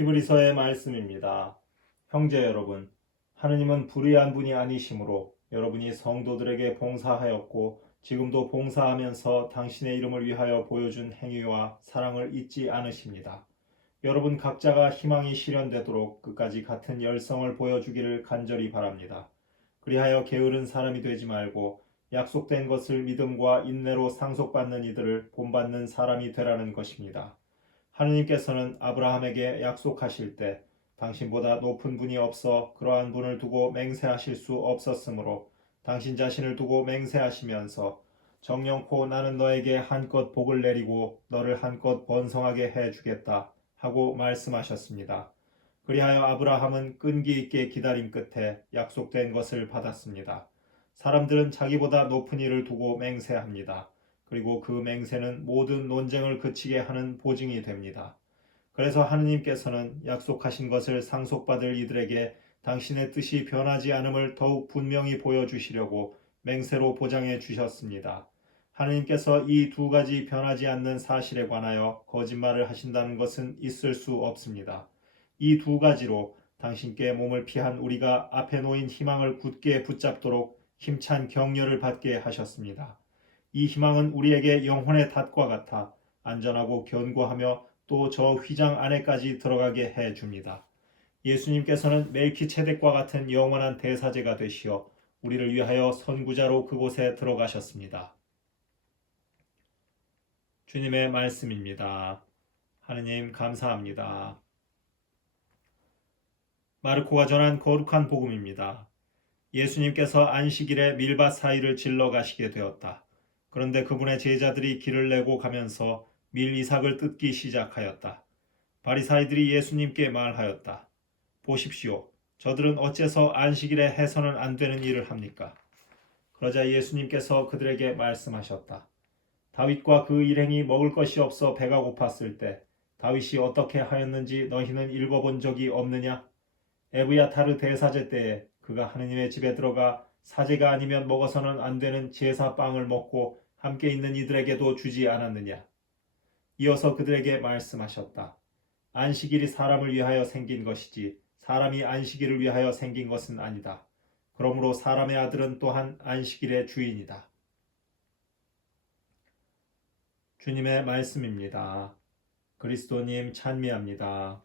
히브리서의 말씀입니다. 형제 여러분, 하느님은 불의한 분이 아니시므로 여러분이 성도들에게 봉사하였고 지금도 봉사하면서 당신의 이름을 위하여 보여준 행위와 사랑을 잊지 않으십니다. 여러분 각자가 희망이 실현되도록 끝까지 같은 열성을 보여주기를 간절히 바랍니다. 그리하여 게으른 사람이 되지 말고 약속된 것을 믿음과 인내로 상속받는 이들을 본받는 사람이 되라는 것입니다. 하느님께서는 아브라함에게 약속하실 때 당신보다 높은 분이 없어 그러한 분을 두고 맹세하실 수 없었으므로 당신 자신을 두고 맹세하시면서 정령코 나는 너에게 한껏 복을 내리고 너를 한껏 번성하게 해 주겠다 하고 말씀하셨습니다. 그리하여 아브라함은 끈기 있게 기다림 끝에 약속된 것을 받았습니다. 사람들은 자기보다 높은 이를 두고 맹세합니다. 그리고 그 맹세는 모든 논쟁을 그치게 하는 보증이 됩니다. 그래서 하느님께서는 약속하신 것을 상속받을 이들에게 당신의 뜻이 변하지 않음을 더욱 분명히 보여주시려고 맹세로 보장해 주셨습니다. 하느님께서 이 두 가지 변하지 않는 사실에 관하여 거짓말을 하신다는 것은 있을 수 없습니다. 이 두 가지로 당신께 몸을 피한 우리가 앞에 놓인 희망을 굳게 붙잡도록 힘찬 격려를 받게 하셨습니다. 이 희망은 우리에게 영혼의 닷과 같아 안전하고 견고하며 또 저 휘장 안에까지 들어가게 해 줍니다. 예수님께서는 멜키체덱과 같은 영원한 대사제가 되시어 우리를 위하여 선구자로 그곳에 들어가셨습니다. 주님의 말씀입니다. 하느님 감사합니다. 마르코가 전한 거룩한 복음입니다. 예수님께서 안식일에 밀밭 사이를 질러 가시게 되었다. 그런데 그분의 제자들이 길을 내고 가면서 밀 이삭을 뜯기 시작하였다. 바리사이들이 예수님께 말하였다. 보십시오. 저들은 어째서 안식일에 해서는 안 되는 일을 합니까? 그러자 예수님께서 그들에게 말씀하셨다. 다윗과 그 일행이 먹을 것이 없어 배가 고팠을 때 다윗이 어떻게 하였는지 너희는 읽어본 적이 없느냐? 에브야타르 대사제 때에 그가 하느님의 집에 들어가 사제가 아니면 먹어서는 안 되는 제사 빵을 먹고 함께 있는 이들에게도 주지 않았느냐? 이어서 그들에게 말씀하셨다. 안식일이 사람을 위하여 생긴 것이지 사람이 안식일을 위하여 생긴 것은 아니다. 그러므로 사람의 아들은 또한 안식일의 주인이다. 주님의 말씀입니다. 그리스도님 찬미합니다.